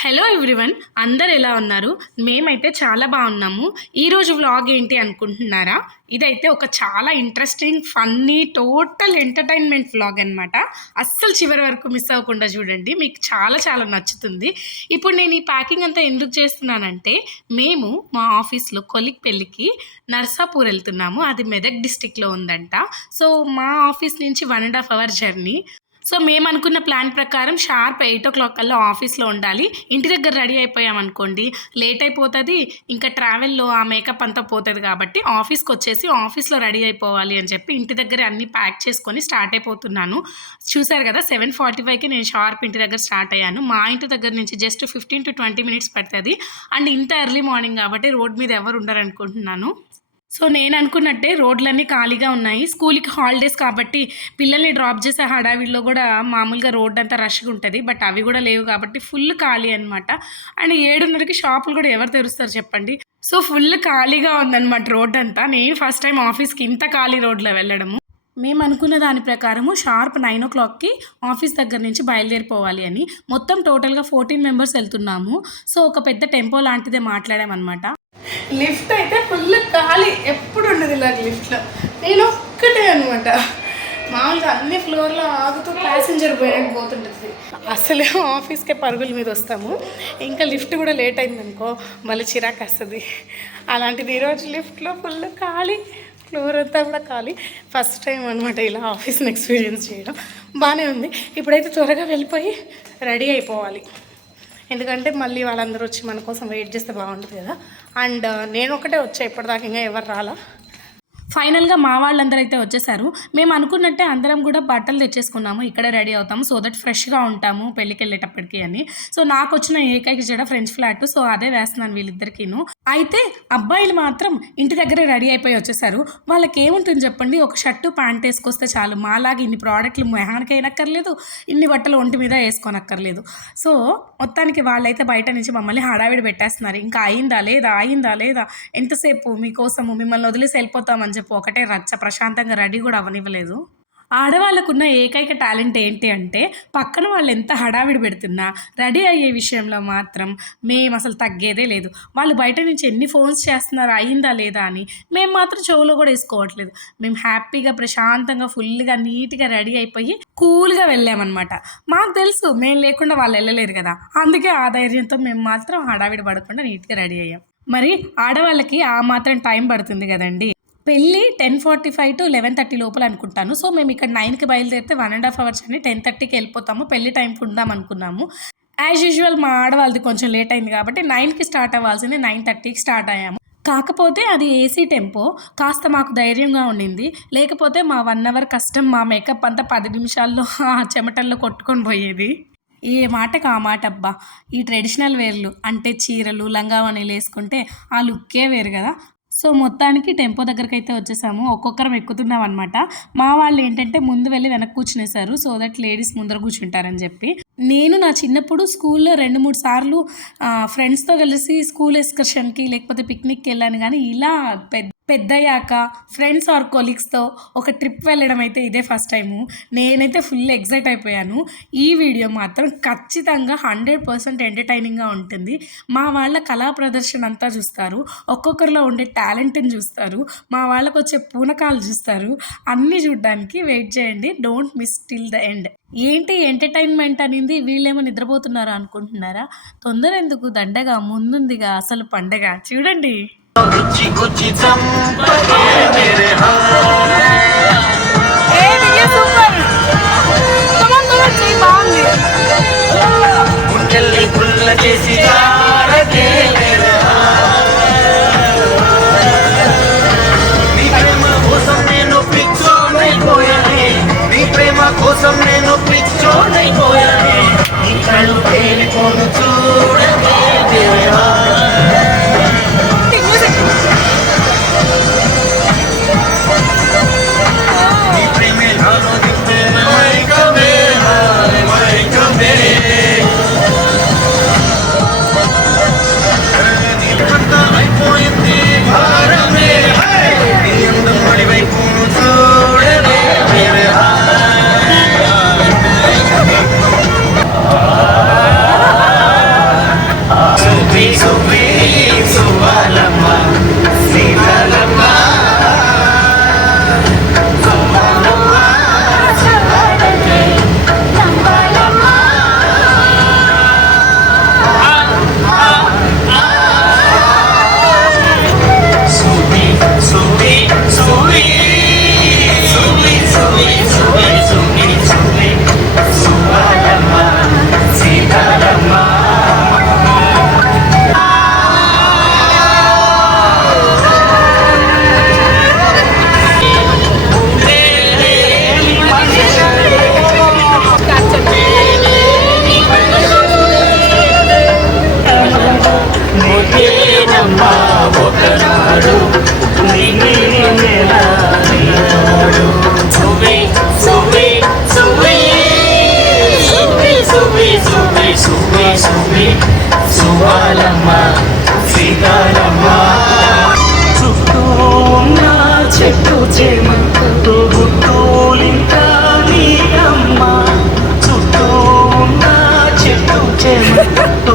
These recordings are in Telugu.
హలో ఎవ్రీవన్ అందరు ఎలా ఉన్నారు? మేమైతే చాలా బాగున్నాము. ఈరోజు వ్లాగ్ ఏంటి అనుకుంటున్నారా? ఇదైతే ఒక చాలా interesting funny total entertainment vlog అనమాట అస్సలు చివరి వరకు మిస్ అవ్వకుండా చూడండి. మీకు చాలా చాలా నచ్చుతుంది. ఇప్పుడు నేను ఈ ప్యాకింగ్ అంతా ఎందుకు చేస్తున్నానంటే మేము మా ఆఫీస్లో కొలిక్ పెళ్ళికి నర్సాపూర్ వెళ్తున్నాము. అది మెదక్ డిస్టిక్లో ఉందంట. సో మా ఆఫీస్ నుంచి one and half hour journey. So మేము అనుకున్న ప్లాన్ ప్రకారం షార్ప్ ఎయిట్ ఓ క్లాక్ కల్లా ఆఫీస్లో ఉండాలి. ఇంటి దగ్గర రెడీ అయిపోయామనుకోండి లేట్ అయిపోతుంది ఇంకా ట్రావెల్లో ఆ మేకప్ అంతా పోతుంది కాబట్టి ఆఫీస్కి వచ్చేసి ఆఫీస్లో రెడీ అయిపోవాలి అని చెప్పి ఇంటి దగ్గర అన్ని ప్యాక్ చేసుకొని స్టార్ట్ అయిపోతున్నాను. చూసారు కదా సెవెన్ ఫార్టీ ఫైవ్కి నేను షార్ప్ ఇంటి దగ్గర స్టార్ట్ అయ్యాను. మా ఇంటి దగ్గర నుంచి just fifteen to twenty minutes పడుతుంది. అండ్ ఇంత ఎర్లీ మార్నింగ్ కాబట్టి రోడ్ మీద ఎవరు ఉండరు అనుకుంటున్నాను సో నేను అనుకున్నట్టే రోడ్లన్నీ ఖాళీగా ఉన్నాయి. స్కూల్కి హాలిడేస్ కాబట్టి పిల్లల్ని డ్రాప్ చేసే హడావిడిలో కూడా మామూలుగా రోడ్ అంతా రష్గా ఉంటుంది. బట్ అవి కూడా లేవు కాబట్టి ఫుల్ ఖాళీ అనమాట అండ్ ఏడున్నరకి షాపులు కూడా ఎవరు తెరుస్తారు చెప్పండి? సో ఫుల్ ఖాళీగా ఉందన్నమాట రోడ్ అంతా. నేను ఫస్ట్ టైం ఆఫీస్కి ఇంత ఖాళీ రోడ్లో వెళ్ళడము. మేము అనుకున్న దాని ప్రకారము షార్ప్ నైన్ ఓ క్లాక్కి ఆఫీస్ దగ్గర నుంచి బయలుదేరిపోవాలి అని. మొత్తం టోటల్గా ఫోర్టీన్ మెంబర్స్ వెళ్తున్నాము. సో ఒక పెద్ద టెంపో లాంటిదే మాట్లాడామన్నమాట. లిఫ్ట్ అయితే ఫుల్ ఖాళీ ఎప్పుడు ఉండదు ఇలా లిఫ్ట్లో. నేను ఒక్కటే అనమాట మామూలుగా అన్ని ఫ్లోర్లో ఆగుతూ ప్యాసింజర్ పోయినట్టు పోతుంటుంది. అసలు ఆఫీస్కే పరుగుల మీద వస్తాము. ఇంకా లిఫ్ట్ కూడా లేట్ అయింది అనుకో మళ్ళీ చిరాకు వస్తుంది. అలాంటిది ఈరోజు లిఫ్ట్లో ఫుల్ ఖాళీ ఫ్లోర్ అంతా కూడా ఖాళీ. ఫస్ట్ టైం అనమాట ఇలా ఆఫీస్ని ఎక్స్పీరియన్స్ చేయడం. బాగానే ఉంది. ఇప్పుడైతే త్వరగా వెళ్ళిపోయి రెడీ అయిపోవాలి. ఎందుకంటే మళ్ళీ వాళ్ళందరూ వచ్చి మన కోసం వెయిట్ చేస్తే బాగుంటుంది కదా. అండ్ uh, నేను ఒకటే వచ్చా ఇప్పటిదాకా ఇంకా ఎవరు రాలా? ఫైనల్గా మా వాళ్ళందరూ అయితే వచ్చేసారు. మేము అనుకున్నట్టే అందరం కూడా బట్టలు తెచ్చేసుకున్నాము. ఇక్కడే రెడీ అవుతాము. సో దట్ ఫ్రెష్గా ఉంటాము పెళ్ళికి వెళ్ళేటప్పటికి అని. సో నాకు వచ్చిన ఏకైక జడ ఫ్రెంచ్ ఫ్లాట్. సో అదే వేస్తున్నాను వీళ్ళిద్దరికీను. అయితే అబ్బాయిలు మాత్రం ఇంటి దగ్గరే రెడీ అయిపోయి వచ్చేసారు. వాళ్ళకి ఏముంటుంది చెప్పండి? ఒక షర్టు ప్యాంట్ వేసుకొస్తే చాలు. మాలాగా ఇన్ని ప్రోడక్ట్లు మొహానికి అయినక్కర్లేదు. ఇన్ని బట్టలు ఒంటి మీద వేసుకోనక్కర్లేదు. సో మొత్తానికి వాళ్ళైతే బయట నుంచి మమ్మల్ని హడావిడి పెట్టేస్తున్నారు. ఇంకా అయిందా లేదా? అయిందా లేదా? ఎంతసేపు మీకోసము? మిమ్మల్ని వదిలేసి వెళ్ళిపోతామని చెప్పి. ఒకటే రచ్చ. ప్రశాంతంగా రెడీ కూడా అవనివ్వలేదు ఆడవాళ్ళకున్న ఏకైక టాలెంట్ ఏంటి అంటే పక్కన వాళ్ళు ఎంత హడావిడి పెడుతున్నా రెడీ అయ్యే విషయంలో మాత్రం మేము అసలు తగ్గేదే లేదు. వాళ్ళు బయట నుంచి ఎన్ని ఫోన్స్ చేస్తున్నారు అయిందా లేదా అని మేము మాత్రం చెవులో కూడా వేసుకోవట్లేదు. మేము హ్యాపీగా ప్రశాంతంగా ఫుల్గా నీట్గా రెడీ అయిపోయి కూల్గా వెళ్ళామన్నమాట. మాకు తెలుసు మేము లేకుండా వాళ్ళు వెళ్ళలేరు కదా. అందుకే ఆ ధైర్యంతో మేము మాత్రం హడావిడి పడకుండా నీట్గా రెడీ అయ్యాం. మరి ఆడవాళ్ళకి ఆ మాత్రం టైం పడుతుంది కదండి. పెళ్ళి ten forty five to eleven thirty లోపల అనుకుంటాను. సో మేము ఇక్కడ నైన్కి బయలుదేరితే వన్ అండ్ హాఫ్ అవర్స్ అని టెన్ థర్టీకి వెళ్ళిపోతాము. పెళ్ళి టైంకి ఉందాం అనుకున్నాము. యాజ్ యూజువల్ మా ఆడవాళ్ళది కొంచెం లేట్ అయింది కాబట్టి నైన్కి స్టార్ట్ అవ్వాల్సింది నైన్ థర్టీకి స్టార్ట్ అయ్యాము. కాకపోతే అది ఏసీ టెంపో కాస్త మాకు ధైర్యంగా ఉండింది. లేకపోతే మా వన్ అవర్ కష్టం మా మేకప్ అంతా పది నిమిషాల్లో ఆ చెమటల్లో కొట్టుకొని పోయేది. ఏ మాటకు ఆ మాట అబ్బా? ఈ ట్రెడిషనల్ వేర్లు అంటే చీరలు లంగావణీలు వేసుకుంటే ఆ లుక్కే వేరు కదా? సో మొత్తానికి టెంపో దగ్గరికి అయితే వచ్చేసాము. ఒక్కొక్కరం ఎక్కుతున్నాం అనమాట మా వాళ్ళు ఏంటంటే ముందు వెళ్ళి వెనక్కి కూర్చునేసారు సో దట్ లేడీస్ ముందర కూర్చుంటారని చెప్పి. నేను నా చిన్నప్పుడు స్కూల్లో రెండు మూడు సార్లు ఫ్రెండ్స్తో కలిసి స్కూల్ ఎక్స్కర్షన్కి లేకపోతే పిక్నిక్కి వెళ్ళాను కానీ ఇలా పెద్ద పెద్దయ్యాక ఫ్రెండ్స్ ఆర్ కొలీగ్స్తో ఒక ట్రిప్ వెళ్ళడం అయితే ఇదే ఫస్ట్ టైము నేనైతే ఫుల్ ఎగ్జైట్ అయిపోయాను. ఈ వీడియో మాత్రం ఖచ్చితంగా హండ్రెడ్ పర్సెంట్ ఎంటర్టైనింగ్గా ఉంటుంది. మా వాళ్ళ కళా ప్రదర్శన అంతా చూస్తారు. ఒక్కొక్కరిలో ఉండే టాలెంట్ని చూస్తారు. మా వాళ్ళకు వచ్చే పూనకాలు చూస్తారు. అన్నీ చూడడానికి వెయిట్ చేయండి. Don't miss till the end ఏంటి ఎంటర్టైన్మెంట్ అనేది? వీళ్ళేమో నిద్రపోతున్నారా అనుకుంటున్నారా? తొందర ఎందుకు? దండగా ముందుందిగా అసలు పండగ. చూడండి. गुची गुची चंपके मेरे हाथ 哈哈。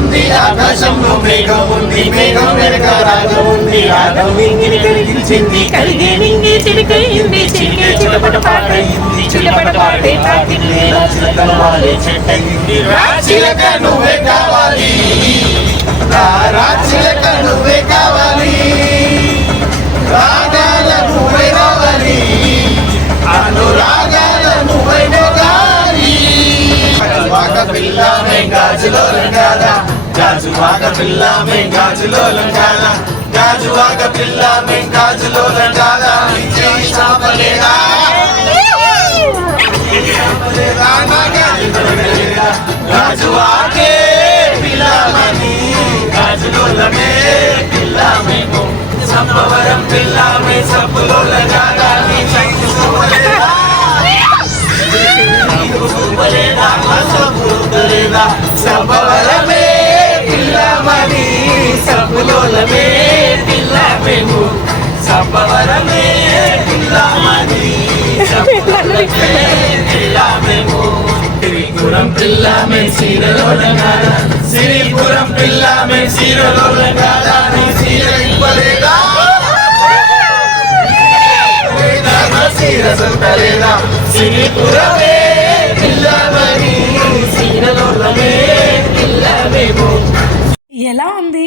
ఉంది ఆకాశంలో మేఘం ఉంది మేఘం వెనక రాగం ఉంది రాగం వింగిని కలిగించింది కలిగే నింగి చిలికయింది చిలికే చిలపట పాటయింది చిలపట పాటే తాకింది చిలకల వాలే చెట్టయింది రా చిలక నువ్వే కావాలి. రా చిలక నువ్వే కావాలి. రాగాల నువ్వే రావాలి. అనురాగాల నువ్వే మోగాలి పిల్ల మే గాజులో లంగాల గాజువాక పిల్ల మే గాజులో లంగాల గాజువాక పిల్ల మే గాజులో లంగాల ఇచ్చే గాజువాకే పిల్లమని గాజులోలమే పిల్లమేమో సంపవరం పిల్లమే సబ్బులోల గాగాని చంపుకోలేదా సబ్బులేదా సబ్బులోలమే పిల్లమేమో సంపవరమే పిల్లమని. సబ్బులోలమే పిల్లమేమో సిరిపురం పిల్లమే సీరలోల గాడ సిరిపురం పిల్లమే సీరలోల నీ సీర ఇవ్వలేదా? సీర సొంతలేదా సిరిపురమే సీరలోలమే ఎలా ఉంది?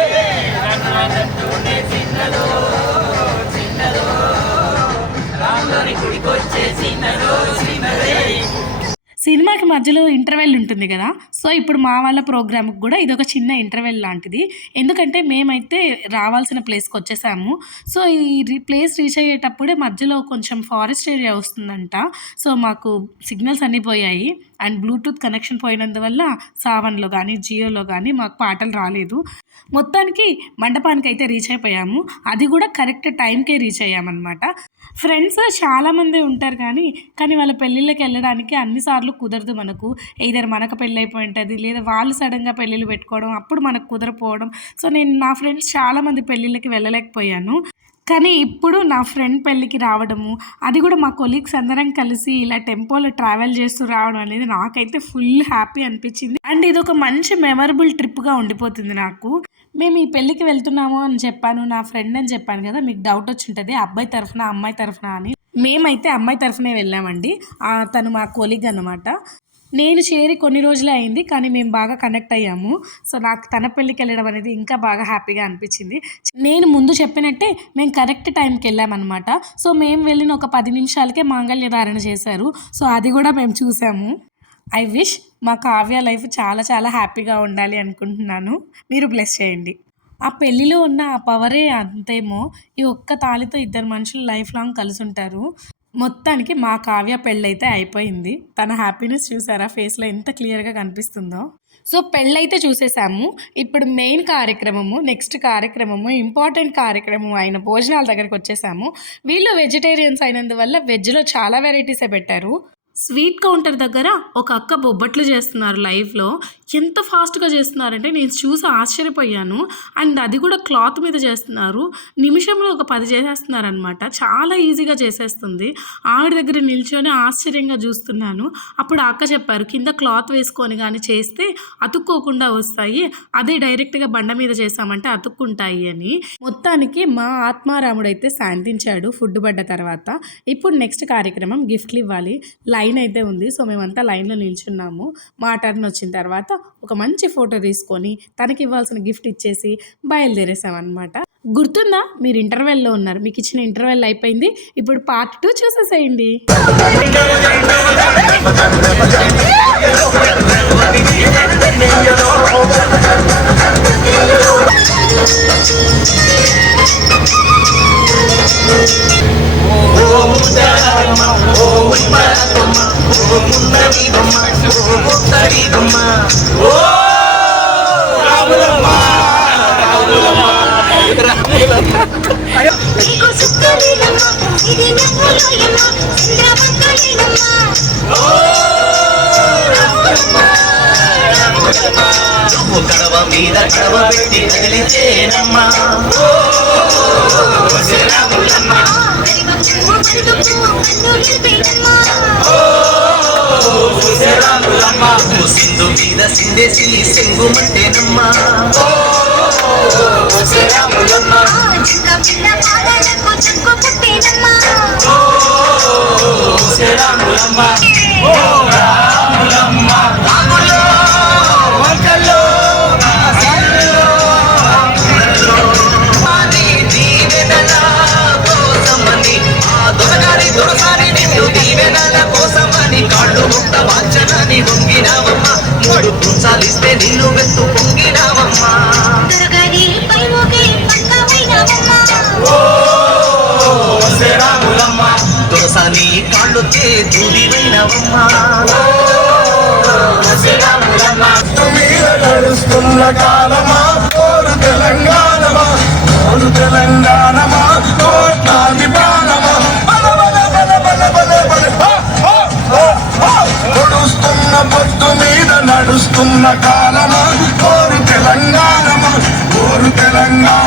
చిన్నదో చిన్నదో. రాములోని గుడికొచ్చే చిన్నదో. సినిమాకి మధ్యలో ఇంటర్వెల్ ఉంటుంది కదా. సో ఇప్పుడు మా వాళ్ళ ప్రోగ్రామ్కి కూడా ఇది ఒక చిన్న ఇంటర్వెల్ లాంటిది. ఎందుకంటే మేమైతే రావాల్సిన ప్లేస్కి వచ్చేసాము. సో ఈ ప్లేస్ రీచ్ అయ్యేటప్పుడే మధ్యలో కొంచెం ఫారెస్ట్ ఏరియా వస్తుందంట. సో మాకు సిగ్నల్స్ అన్నీ పోయాయి. అండ్ బ్లూటూత్ కనెక్షన్ పోయినందువల్ల సావన్లో కానీ జియోలో కానీ మాకు పాటలు రాలేదు. మొత్తానికి మండపానికి అయితే రీచ్ అయిపోయాము. అది కూడా కరెక్ట్ టైంకే రీచ్ అయ్యామన్నమాట. ఫ్రెండ్స్ చాలామంది ఉంటారు కానీ కానీ వాళ్ళ పెళ్ళిళ్ళకి వెళ్ళడానికి అన్నిసార్లు కుదరదు మనకు. Either మనకు పెళ్ళి అయిపోయి ఉంటుంది లేదా వాళ్ళు సడన్గా పెళ్ళిళ్ళు పెట్టుకోవడం అప్పుడు మనకు కుదరపోవడం. సో నేను నా ఫ్రెండ్స్ చాలామంది పెళ్ళిళ్ళకి వెళ్ళలేకపోయాను. కానీ ఇప్పుడు నా ఫ్రెండ్ పెళ్ళికి రావడము అది కూడా మా కొలీగ్స్ అందరం కలిసి ఇలా టెంపోలో ట్రావెల్ చేస్తూ రావడం అనేది నాకైతే ఫుల్ హ్యాపీ అనిపించింది. అండ్ ఇది ఒక మంచి మెమరబుల్ ట్రిప్గా ఉండిపోతుంది నాకు. మేము ఈ పెళ్ళికి వెళ్తున్నాము అని చెప్పాను నా ఫ్రెండ్ అని చెప్పాను కదా మీకు డౌట్ వచ్చి ఉంటుంది అబ్బాయి తరఫున అమ్మాయి తరఫున అని. మేమైతే అమ్మాయి తరఫునే వెళ్ళామండి. తను మా కొలీగ్ అనమాట నేను చేరి కొన్ని రోజులే అయింది కానీ మేము బాగా కనెక్ట్ అయ్యాము. సో నాకు తన పెళ్ళికి వెళ్ళడం అనేది ఇంకా బాగా హ్యాపీగా అనిపించింది. నేను ముందు చెప్పినట్టే మేము కరెక్ట్ టైంకి వెళ్ళామన్నమాట. సో మేము వెళ్ళిన ఒక పది నిమిషాలకే మాంగళ్య ధారణ చేశారు. సో అది కూడా మేము చూసాము. ఐ విష్ మా కావ్య లైఫ్ చాలా చాలా హ్యాపీగా ఉండాలి అనుకుంటున్నాను. మీరు బ్లెస్ చేయండి. ఆ పెళ్ళిలో ఉన్న ఆ పవరే అంతేమో ఈ ఒక్క తాళితో ఇద్దరు మనుషులు లైఫ్ లాంగ్ కలిసి ఉంటారు మొత్తానికి మా కావ్య పెళ్ళైతే అయిపోయింది. తన హ్యాపీనెస్ చూసారా? ఫేస్లో ఎంత క్లియర్గా కనిపిస్తుందో. సో పెళ్ళైతే చూసేసాము. ఇప్పుడు మెయిన్ కార్యక్రమము నెక్స్ట్ కార్యక్రమము ఇంపార్టెంట్ కార్యక్రమం అయిన భోజనాల దగ్గరికి వచ్చేసాము వీళ్ళు వెజిటేరియన్స్ అయినందువల్ల వెజ్లో చాలా వెరైటీసే పెట్టారు. స్వీట్ కౌంటర్ దగ్గర ఒక అక్క బొబ్బట్లు చేస్తున్నారు లైవ్లో. ఎంత ఫాస్ట్గా చేస్తున్నారంటే నేను చూసి ఆశ్చర్యపోయాను. అండ్ అది కూడా క్లాత్ మీద చేస్తున్నారు. నిమిషంలో ఒక పది చేసేస్తున్నారనమాట చాలా ఈజీగా చేసేస్తుంది. ఆవిడ దగ్గర నిల్చొని ఆశ్చర్యంగా చూస్తున్నాను. అప్పుడు అక్క చెప్పారు కింద క్లాత్ వేసుకొని కానీ చేస్తే అతుక్కోకుండా వస్తాయి. అదే డైరెక్ట్గా బండ మీద చేసామంటే అతుక్కుంటాయి అని. మొత్తానికి మా ఆత్మారాముడు అయితే శాంతించాడు ఫుడ్ పడ్డ తర్వాత. ఇప్పుడు నెక్స్ట్ కార్యక్రమం గిఫ్ట్లు ఇవ్వాలి. లైన్ అయితే ఉంది. సో మేమంతా లైన్లో నిల్చున్నాము. మా టర్న్ వచ్చిన తర్వాత ఒక మంచి ఫోటో తీసుకొని తనకి ఇవ్వాల్సిన గిఫ్ట్ ఇచ్చేసి బయలుదేరేసామన్నమాట. గుర్తుందా? మీరు ఇంటర్వెల్లో ఉన్నారు. మీకు ఇచ్చిన ఇంటర్వెల్ అయిపోయింది. ఇప్పుడు పార్ట్ టూ చూసేసేయండి. మీద కడవ పెట్టి కదిలితేనమ్మా సింధు మీద సిందేసి సింగుమంటేనమ్మా. చింక పిల్ల నడుస్తున్న కాలమా కోరు తెలంగాణమా? కోరు తెలంగాణమా? కోట్లాది ప్రాణమా? బల పొడుస్తున్న పొత్తు మీద నడుస్తున్న కాలమా? కోరు తెలంగాణమా? కోరు తెలంగాణ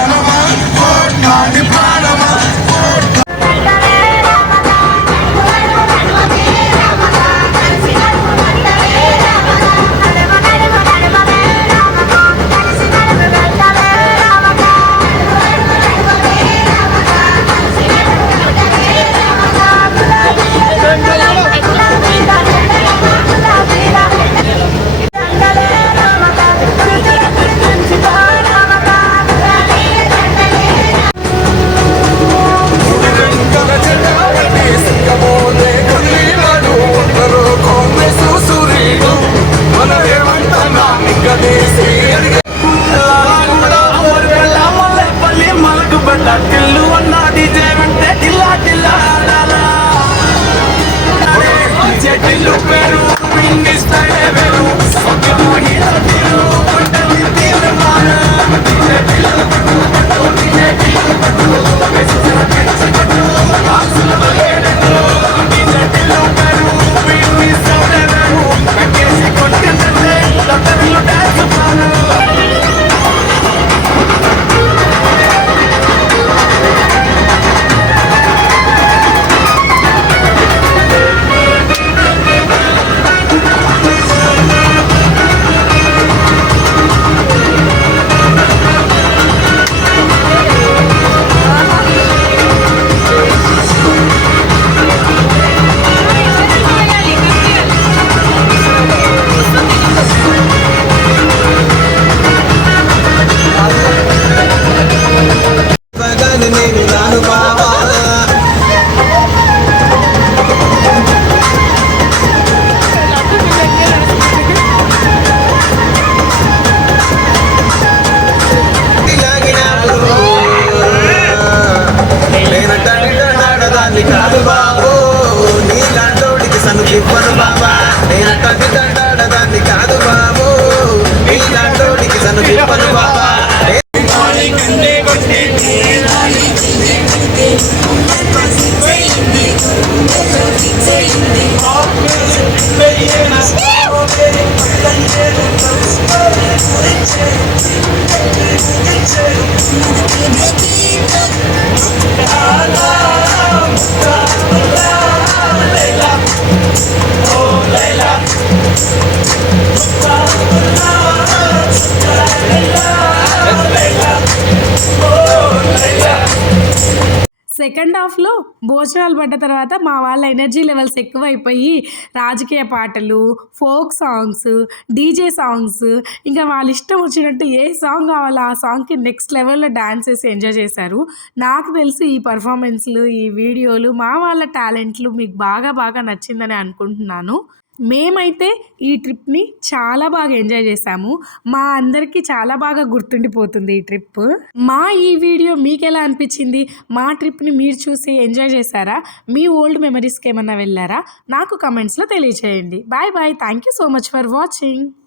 Oh, Layla. సెకండ్ హాఫ్లో భోజనాలు పడ్డ తర్వాత మా వాళ్ళ ఎనర్జీ లెవెల్స్ ఎక్కువైపోయి రాజకీయ పాటలు ఫోక్ సాంగ్స్ డీజే సాంగ్స్ ఇంకా వాళ్ళ ఇష్టం వచ్చినట్టు ఏ సాంగ్ కావాలో ఆ సాంగ్కి నెక్స్ట్ లెవెల్లో డ్యాన్స్ చేసి ఎంజాయ్ చేశారు. నాకు తెలిసి ఈ పర్ఫార్మెన్స్లు ఈ వీడియోలు మా వాళ్ళ టాలెంట్లు మీకు బాగా బాగా నచ్చిందని అనుకుంటున్నాను. మేమైతే ఈ ట్రిప్ని చాలా బాగా ఎంజాయ్ చేసాము మా అందరికీ చాలా బాగా గుర్తుండిపోతుంది ఈ ట్రిప్. మా ఈ వీడియో మీకు ఎలా అనిపించింది? మా ట్రిప్ని మీరు చూసి ఎంజాయ్ చేశారా? మీ ఓల్డ్ మెమరీస్కి ఏమన్నా వెళ్ళారా? నాకు కమెంట్స్లో తెలియజేయండి bye bye. Thank you so much for watching.